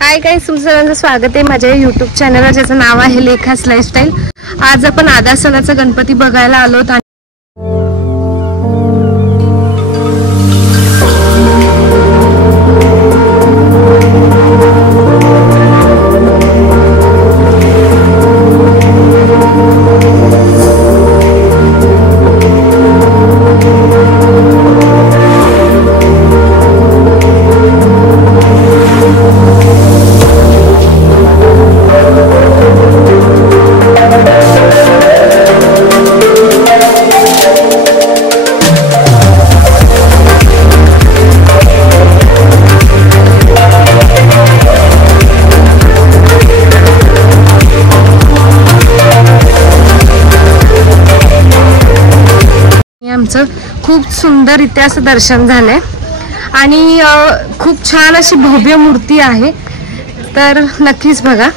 Hi guys, तुमचं सर्वांचं स्वागत आहे माझ्या यूट्यूब चॅनलवर ज्याचं नाव आहे लेखास लाईफस्टाईल। आज आपण आदासनाचा गणपती बघायला आलोत। आमचं खूप सुंदररित्या असं दर्शन झालंय आणि खूप छान अशी भव्य मूर्ती आहे, तर नक्कीच बघा।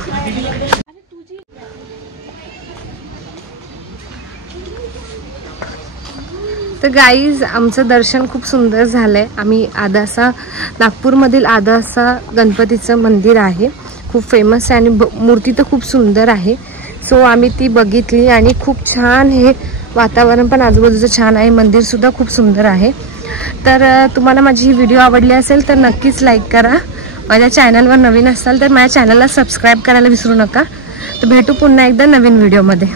तर गाईज, आमचं दर्शन खूप सुंदर झालंय। आम्ही आदासा, नागपूरमधील आदासा गणपतीचं मंदिर आहे, खूप फेमस आहे आणि मूर्ती तर खूप सुंदर आहे। सो आम्ही ती बघितली आणि खूप छान हे वातावरण पण आजूबाजूचं छान आहे, मंदिर सुद्धा खूप सुंदर आहे। तर तुम्हाला माझी ही व्हिडिओ आवडली असेल तर नक्कीच लाईक करा। माझ्या चॅनलवर नवीन असाल तर माझ्या चॅनलला सबस्क्राईब करायला विसरू नका। तर भेटू पुन्हा एकदा नवीन व्हिडिओमध्ये।